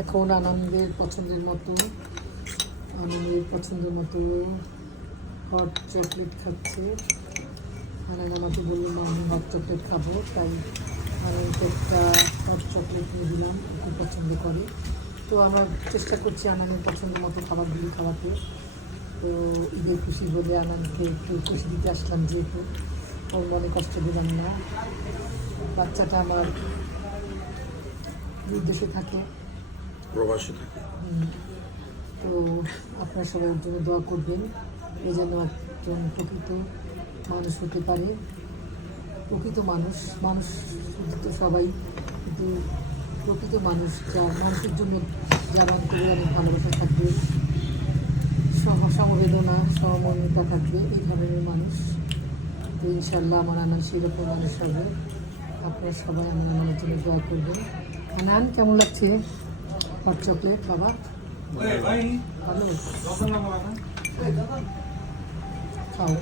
এখন আনন্দের পছন্দের মতো হট চকলেট খাচ্ছে। আনন্দ আমাকে বললাম আমি হট চকলেট খাবো, তাই আনন্দকে একটা হট চকলেট নিয়ে দিলাম, খুব পছন্দ করে। তো আমরা চেষ্টা করছি আনন্দের পছন্দ মতো খাবারগুলি খাওয়াতে। তো ঈদের খুশি বলে আনন্দকে একটু খুশি দিতে আসলাম, যেহেতু ওর মনে কষ্ট দিলাম না। বাচ্চাটা আমার বিদেশে থাকে, প্রবাসী থাকে। তো আপনারা সবাই ওর জন্য দোয়া করবেন, এই যেন একজন প্রকৃত মানুষ হতে পারে। প্রকৃত মানুষ তো সবাই, কিন্তু প্রকৃত মানুষ মানুষের জন্য যারা করে অনেক ভালোবাসা থাকবে, সমবেদনা সমমর্মিতা থাকবে, এই ধরনের মানুষ। তো ইনশাল্লাহ আমার আনান সেরকম মানুষ হবে। আপনারা সবাই আমার আনানের জন্য দোয়া করবেন। আনান কেমন লাগছে হট চকলেট বাবা? ভালো খাও।